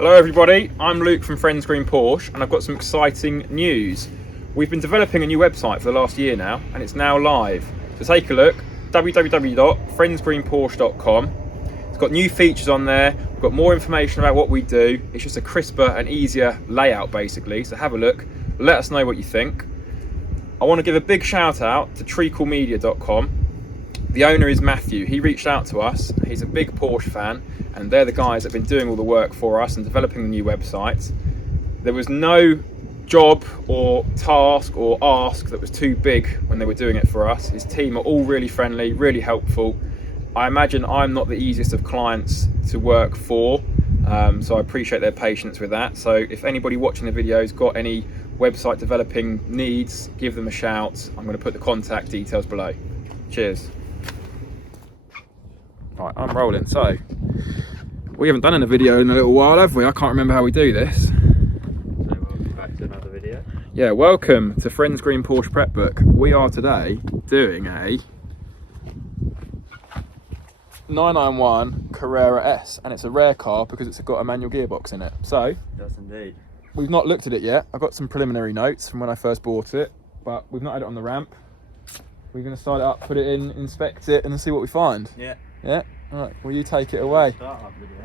Hello everybody, I'm Luke from Windscreen Porsche and I've got some exciting news. We've been developing a new website for the last year now and it's now live. So take a look, www.friendscreenporsche.com. It's got new features on there, we've got more information about what we do. It's just a crisper and easier layout basically, so have a look, let us know what you think. I want to give a big shout out to treaclemedia.com. The owner is Matthew. He reached out to us. He's a big Porsche fan and they're the guys that have been doing all the work for us and developing the new website. There was no job or task or ask that was too big when they were doing it for us. His team are all really friendly, really helpful. I imagine I'm not the easiest of clients to work for, so I appreciate their patience with that. So if anybody watching the video's got any website developing needs, give them a shout. I'm going to put the contact details below. Cheers. Right, I'm rolling. So we haven't done a video in a little while, have we? I can't remember how we do this. So welcome back to another video. Yeah, welcome to Windscreen Porsche Prep Book. We are today doing a 991 Carrera S, and it's a rare car because it's got a manual gearbox in it. So Yes, indeed. we've not looked at it yet. I've got some preliminary notes from when I first bought it, but we've not had it on the ramp. We're going to start it up, put it in, inspect it, and see what we find. Yeah. Yeah? All right, well, you take it away. Start up video.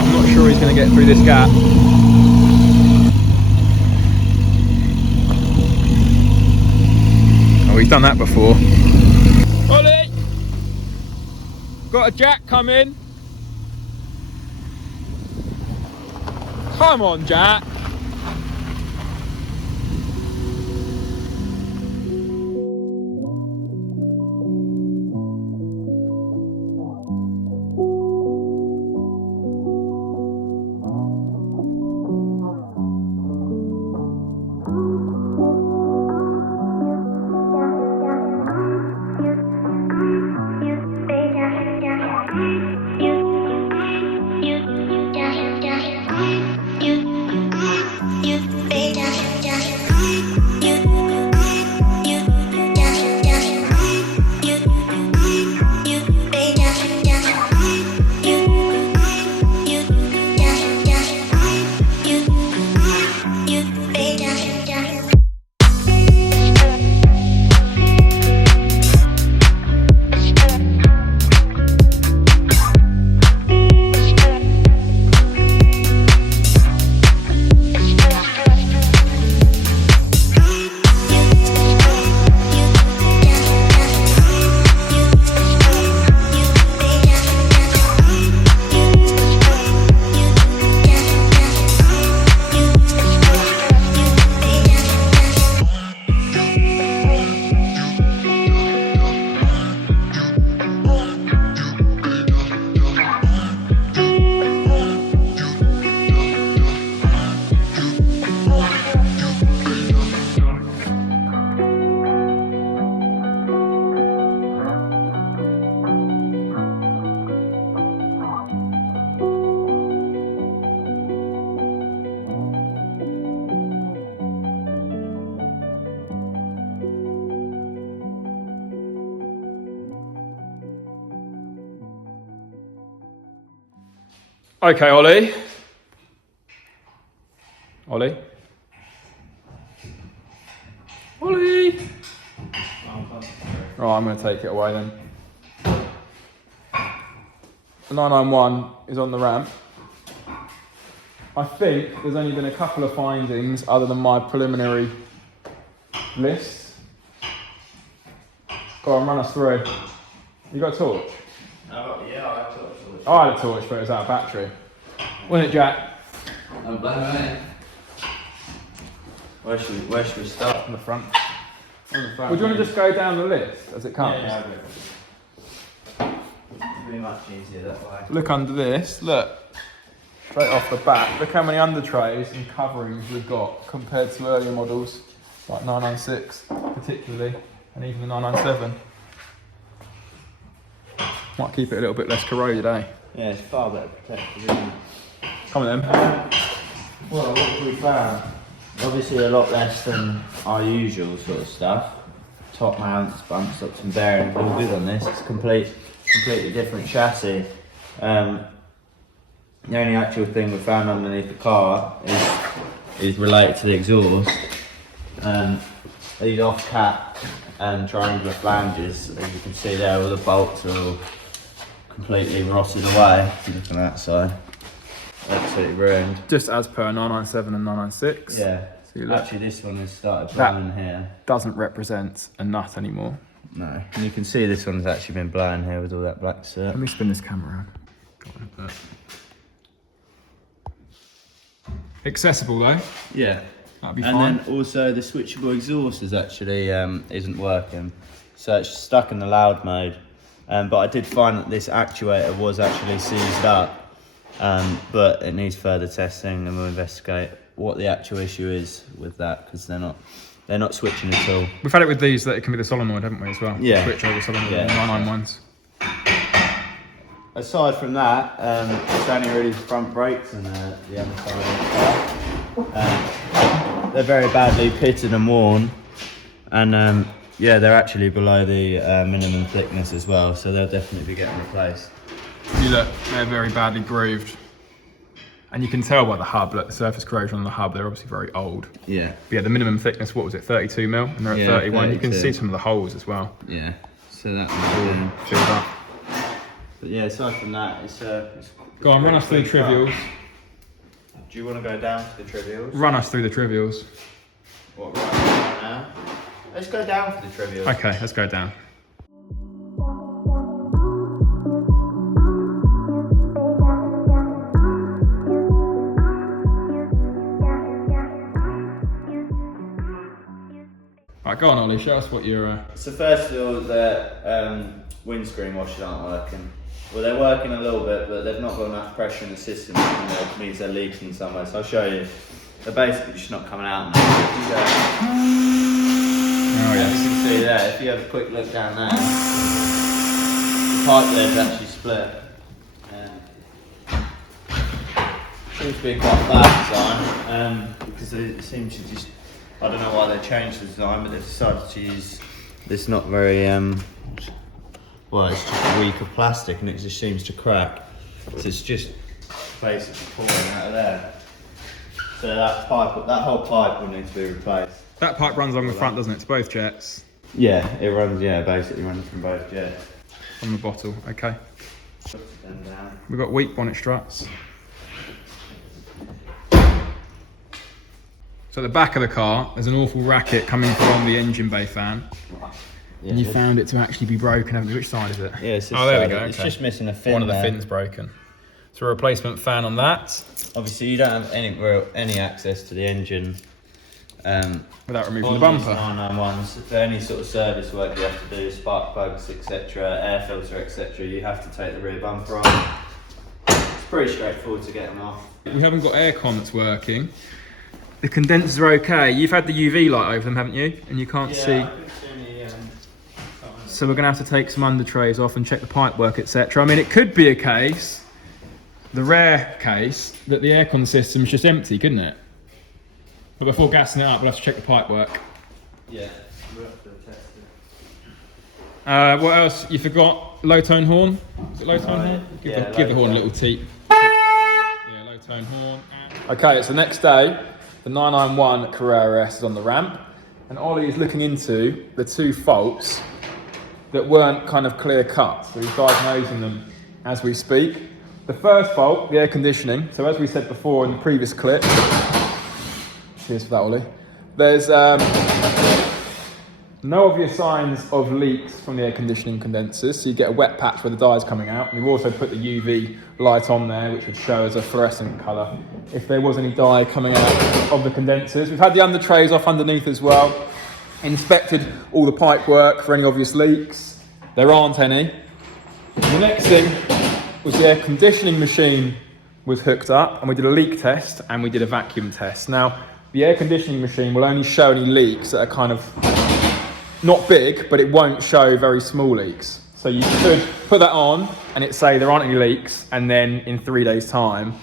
I'm not sure he's going to get through this gap. We've done that before. Ollie! Got a jack coming. Come on, Jack. Okay, Ollie. Ollie. Ollie. Right, I'm going to take it away then. The 991 is on the ramp. I think there's only been a couple of findings other than my preliminary list. Go on, run us through. You got a torch? Yeah, I have torch. I had a torch, but it was out of battery. Wasn't it, Jack? I'm blowing it. Where should we start? On the front. Well, do you want to just go down the list as it comes? Yeah, pretty much easier that way. Look under this, look. Straight off the back, look how many under trays and coverings we've got compared to earlier models, like 996 particularly, and even the 997. Might keep it a little bit less corroded, eh? Yeah, it's far better protected, isn't it? Come on then. Well, what have we found? Obviously a lot less than our usual sort of stuff. Top mounts, bump stops and bearings, all good on this. It's completely different chassis. The only actual thing we found underneath the car is related to the exhaust. These off-cap and triangular flanges, as you can see there, all the bolts are all completely rotted away. If you look on that side, absolutely ruined. Just as per 997 and 996. Yeah. So you look, actually, this one has started blowing here. Doesn't represent a nut anymore. No. And you can see this one's actually been blowing here with all that black soot. Let me spin this camera around. Accessible though. Yeah. That'd be and fine. then also the switchable exhaust is actually isn't working, so it's stuck in the loud mode. But I did find that this actuator was actually seized up, but it needs further testing, and we'll investigate what the actual issue is with that, because they're not switching at all. We've had it with these that it can be the solenoid, haven't we, as well? Yeah. Switch over solenoid, Yeah. 991s. Aside from that, it's only really front brakes and the underside of the car. They're very badly pitted and worn, and yeah, they're actually below the minimum thickness as well, so they'll definitely be getting replaced. You look, they're very badly grooved. And you can tell by the hub, look, the surface corrosion on the hub, they're obviously very old. Yeah. But yeah, the minimum thickness, what was it, 32 mil? And they're at 31. 32. You can see some of the holes as well. Yeah, so that all filled up. But yeah, aside from that, it's go on, run us through the trivials. Do you want to go down to the trivials? Run us through the trivials. What, right now? Let's go down for the trivials. Okay, let's go down. Right, go on, Ollie, show us what you're... So first of all, the windscreen washes aren't working. Well, they're working a little bit, but they've not got enough pressure in the system, which means they're leaking somewhere. So I'll show you. They're basically just not coming out now. If you go, oh, yes. you can see there, if you have a quick look down there, the pipe there is actually split. Seems to be quite bad design, because it seems to just, I don't know why they changed the design, but they've decided to use this not very, well, it's just weaker plastic and it just seems to crack. So it's just basically pouring out of there. So that pipe, that whole pipe will need to be replaced. That pipe runs along the front, doesn't it? It's both jets. Yeah, it runs, yeah, basically runs from both jets. From the bottle, okay. Then down. We've got weak bonnet struts. So at the back of the car, there's an awful racket coming from the engine bay fan. Yeah, And you found it to actually be broken, haven't you? Which side is it? Yeah, it's this oh, there we side. go. Okay. It's just missing a fin. One of the there. fins broken. So a replacement fan on that. Obviously, you don't have any access to the engine. Without removing the On these bumper. 991s, for any sort of service work you have to do, spark plugs, etc., air filter, etc., you have to take the rear bumper off. It's pretty straightforward to get them off. We haven't got aircon that's working. The condensers are okay. You've had the UV light over them, haven't you? And you can't see. I couldn't see any, So we're going to have to take some under trays off and check the pipe work, etc. I mean, it could be a case, the rare case, that the aircon system is just empty, couldn't it? But before gassing it up, we'll have to check the pipe work. Yeah, we'll have to test it. What else? You forgot low tone horn? Is it low tone horn? Give the horn a little teat. Yeah, low tone horn. Okay, it's the next day. The 991 Carrera S is on the ramp, and Ollie is looking into the two faults that weren't kind of clear cut. So he's diagnosing them as we speak. The first fault, the air conditioning. So as we said before in the previous clip, cheers for that, Ollie. There's no obvious signs of leaks from the air conditioning condensers. So you get a wet patch where the dye is coming out. And we've also put the UV light on there, which would show as a fluorescent colour if there was any dye coming out of the condensers. We've had the under trays off underneath as well. Inspected all the pipe work for any obvious leaks. There aren't any. The next thing was the air conditioning machine was hooked up, and we did a leak test and we did a vacuum test. Now, the air conditioning machine will only show any leaks that are kind of not big, but it won't show very small leaks. So you could put that on and it say there aren't any leaks, and then in 3 days time,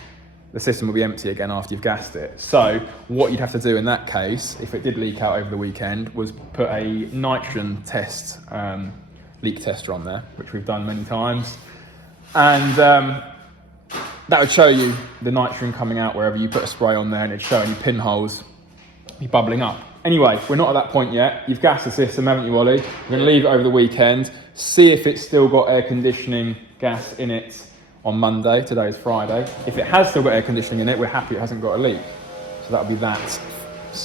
the system will be empty again after you've gassed it. So what you'd have to do in that case, if it did leak out over the weekend, was put a nitrogen test, leak tester on there, which we've done many times. And that would show you the nitrogen coming out wherever you put a spray on there, and it'd show any pinholes be bubbling up. Anyway, we're not at that point yet. You've gassed the system, haven't you, Ollie? We're gonna leave it over the weekend, see if it's still got air conditioning gas in it on Monday. Today is Friday. If it has still got air conditioning in it, we're happy it hasn't got a leak. So that'll be that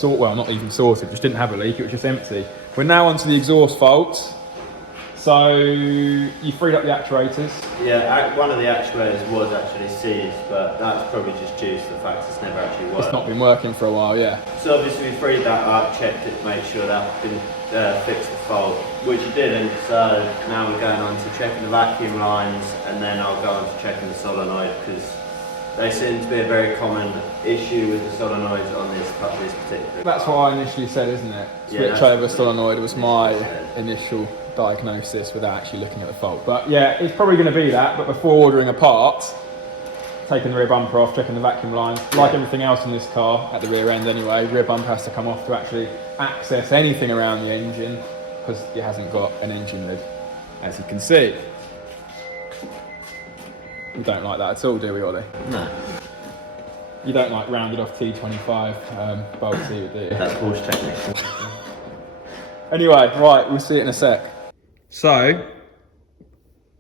well, not even sorted, just didn't have a leak, it was just empty. We're now onto the exhaust faults. So you freed up the actuators. Yeah, one of the actuators was actually seized, but that's probably just due to the fact it's never actually worked. It's not been working for a while, yeah. So obviously we freed that up, checked it, made sure that didn't fix the fault, which it didn't. So now we're going on to checking the vacuum lines, and then I'll go on to checking the solenoid, because they seem to be a very common issue with the solenoids on this particular. That's what I initially said, isn't it? Switch over solenoid was my initial diagnosis without actually looking at the fault. But yeah, it's probably going to be that. But before ordering a part, taking the rear bumper off, checking the vacuum lines, like everything else in this car at the rear end anyway, rear bumper has to come off to actually access anything around the engine, because it hasn't got an engine lid, as you can see. We don't like that at all, do we, Ollie? No. You don't like rounded off T25 bolts either, do you? That's Porsche technical. Anyway, right, we'll see it in a sec. So,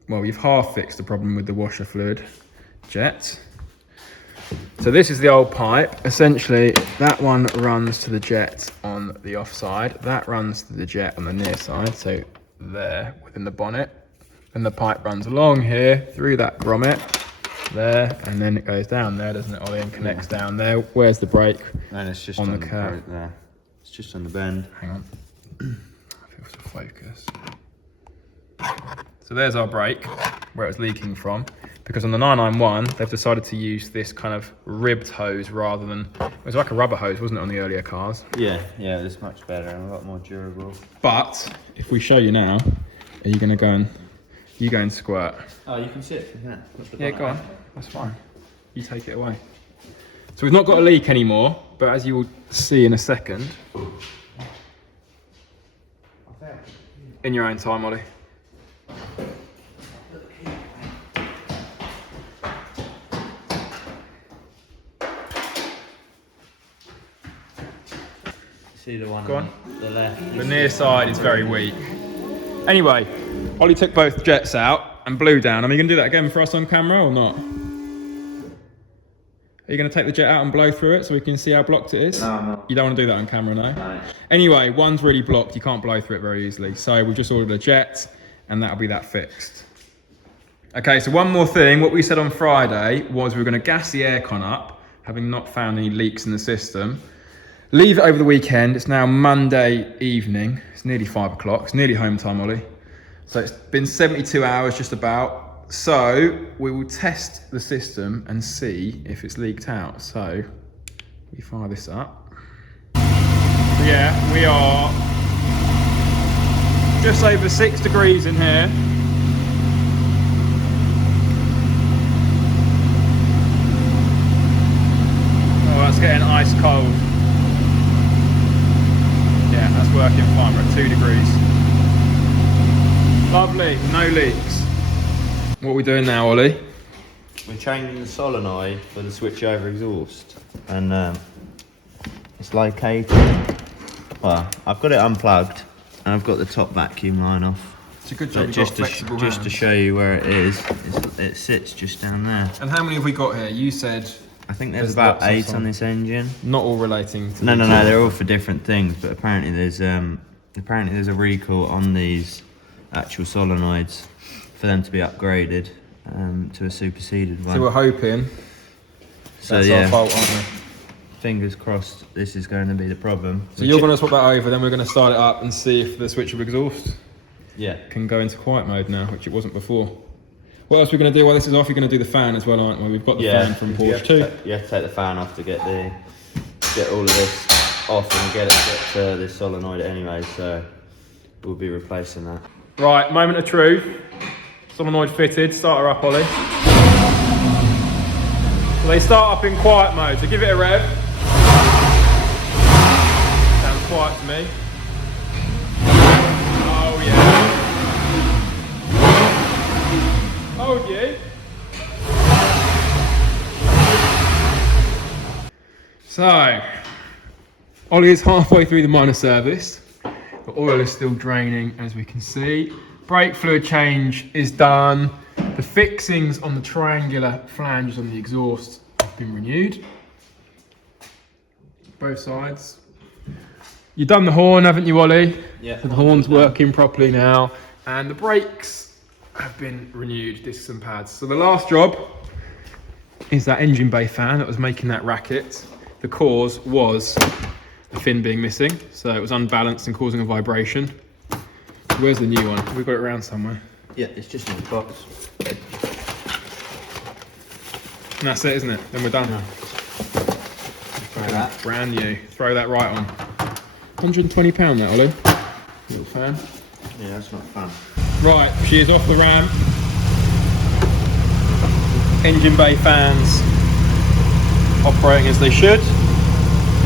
well, we've half fixed the problem with the washer fluid jet. So this is the old pipe. Essentially, that one runs to the jet on the offside. That runs to the jet on the near side, so there, within the bonnet. And the pipe runs along here, through that grommet, there, and then it goes down there, doesn't it, Ollie, and connects down there. Where's the brake? And it's just on the curve there. It's just on the bend. Hang on. I feel to focus. So there's our brake, where it's leaking from. Because on the 991, they've decided to use this kind of ribbed hose rather than... It was like a rubber hose, wasn't it, on the earlier cars? Yeah, it's much better and a lot more durable. But, if we show you now, are you going to go and... You go and squirt. Oh, you can see it from here. Yeah, go on. That's fine. You take it away. So we've not got a leak anymore, but as you will see in a second... In your own time, Ollie. See the one Go on. the left. The near side is very weak. Anyway, Ollie took both jets out and blew down. Are you going to do that again for us on camera or not? Are you going to take the jet out and blow through it so we can see how blocked it is? No, I'm not. You don't want to do that on camera, no? No. Anyway, one's really blocked. You can't blow through it very easily. So we've just ordered a jet and that'll be that fixed. Okay, so one more thing. What we said on Friday was we were going to gas the aircon up, having not found any leaks in the system. Leave it over the weekend. It's now Monday evening. It's nearly 5 o'clock. It's nearly home time, Ollie. So it's been 72 hours just about. So we will test the system and see if it's leaked out. So we fire this up. Yeah, we are just over 6 degrees in here. Oh, that's getting ice cold. Yeah, that's working fine. We're at 2 degrees. Lovely, no leaks. What are we doing now, Ollie? We're changing the solenoid for the switch over exhaust, and it's located. Well, I've got it unplugged and I've got the top vacuum line off. It's a good job. Just to show you where it is, it sits just down there. And how many have we got here? You said. I think there's about 8 on this engine. Not all relating to. No, they're all for different things. But apparently there's a recall on these actual solenoids for them to be upgraded to a superseded one. So we're hoping that's our fault, aren't we? Fingers crossed this is going to be the problem. So you're going to swap that over, then we're going to start it up and see if the switch of exhaust can go into quiet mode now, which it wasn't before. What else are we going to do while this is off? You're going to do the fan as well, aren't we? We've got the fan from Porsche too. You have to take the fan off to get all of this off and get to this solenoid anyway, so we'll be replacing that. Right, moment of truth. Solenoid fitted, start her up, Ollie. So they start up in quiet mode, so give it a rev. Sounds quiet to me. Oh yeah. Hold you. So, Ollie is halfway through the minor service. The oil is still draining, as we can see. Brake fluid change is done. The fixings on the triangular flanges on the exhaust have been renewed. Both sides. You've done the horn, haven't you, Ollie? Yeah. So the horn's working properly now. And the brakes have been renewed, discs and pads. So the last job is that engine bay fan that was making that racket. The cause was the fin being missing, so it was unbalanced and causing a vibration. Where's the new one? We've got it around somewhere. Yeah, it's just in the box. And that's it, isn't it? Then we're done. No. Throw that. Brand new. Throw that right on. £120 that, Ollie. Little fan. Yeah, that's not fun. Right, she is off the ramp. Engine bay fans operating as they should,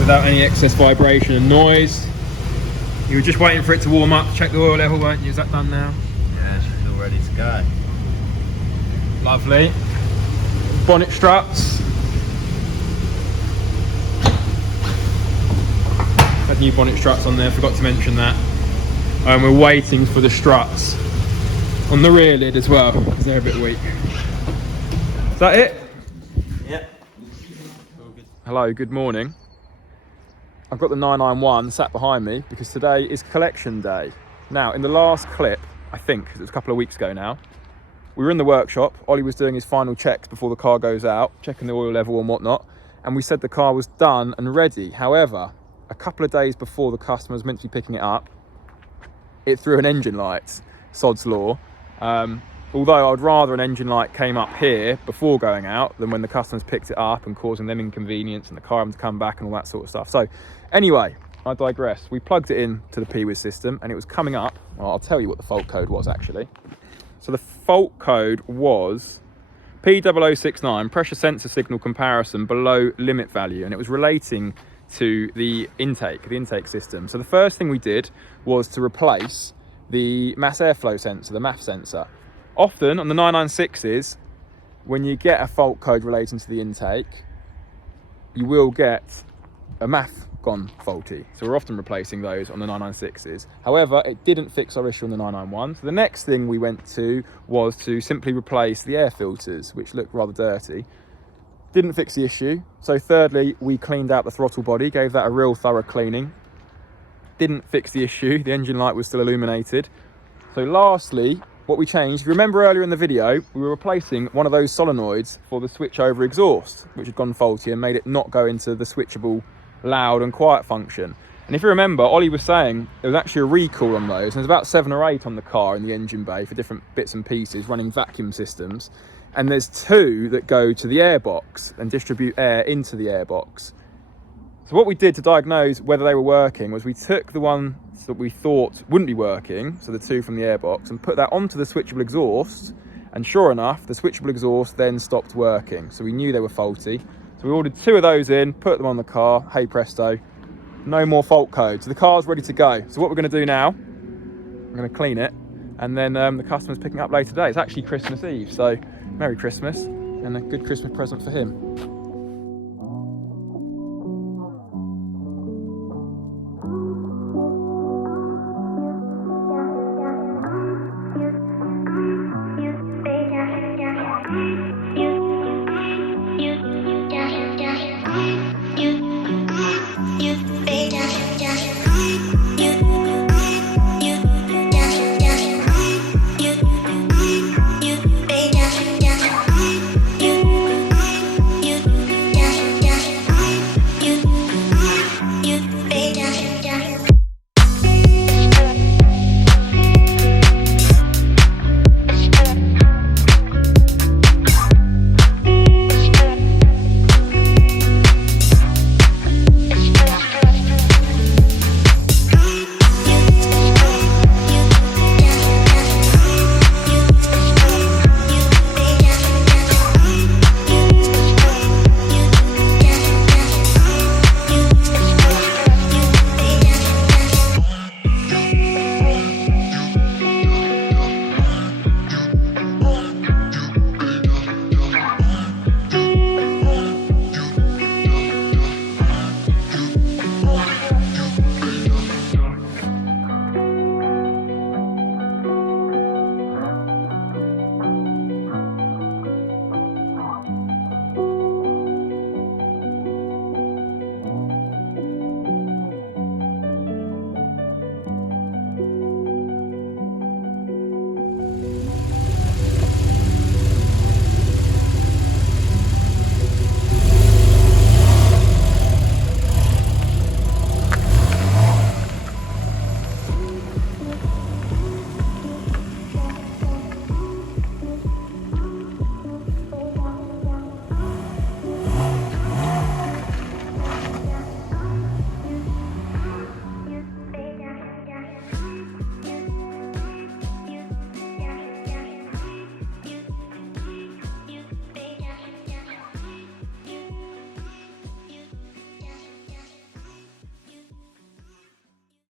without any excess vibration and noise. You were just waiting for it to warm up, check the oil level, weren't you? Is that done now? Yeah, she's all ready to go. Lovely. Bonnet struts. Had new bonnet struts on there, forgot to mention that. And we're waiting for the struts on the rear lid as well, because they're a bit weak. Is that it? Yep. Hello, good morning. I've got the 991 sat behind me because today is collection day. Now, in the last clip, I think, it was a couple of weeks ago now, we were in the workshop. Ollie was doing his final checks before the car goes out, checking the oil level and whatnot, and we said the car was done and ready. However, a couple of days before the customer was meant to be picking it up, it threw an engine light, sod's law. Although I'd rather an engine light came up here before going out than when the customers picked it up and causing them inconvenience and the car having to come back and all that sort of stuff. So anyway, I digress. We plugged it in to the PWIS system and it was coming up. Well, I'll tell you what the fault code was actually. So the fault code was P0069, pressure sensor signal comparison below limit value, and it was relating to the intake system. So the first thing we did was to replace the mass airflow sensor, the MAF sensor. Often on the 996s, when you get a fault code relating to the intake, you will get a MAF gone faulty. So we're often replacing those on the 996s. However, it didn't fix our issue on the 991. So the next thing we went to was to simply replace the air filters, which looked rather dirty. Didn't fix the issue. So thirdly, we cleaned out the throttle body, gave that a real thorough cleaning. Didn't fix the issue. The engine light was still illuminated. So lastly, what we changed, if you remember earlier in the video, we were replacing one of those solenoids for the switch over exhaust, which had gone faulty and made it not go into the switchable loud and quiet function. And if you remember, Ollie was saying there was actually a recall on those, and there's about 7 or 8 on the car in the engine bay for different bits and pieces running vacuum systems. And there's 2 that go to the airbox and distribute air into the airbox. So what we did to diagnose whether they were working was we took the one that we thought wouldn't be working, so the 2 from the airbox, and put that onto the switchable exhaust, and sure enough, the switchable exhaust then stopped working. So we knew they were faulty. So we ordered 2 of those in, put them on the car, hey presto, no more fault code. So the car's ready to go. So what we're going to do now, I'm going to clean it, and then the customer's picking up later today. It's actually Christmas Eve, so Merry Christmas, and a good Christmas present for him.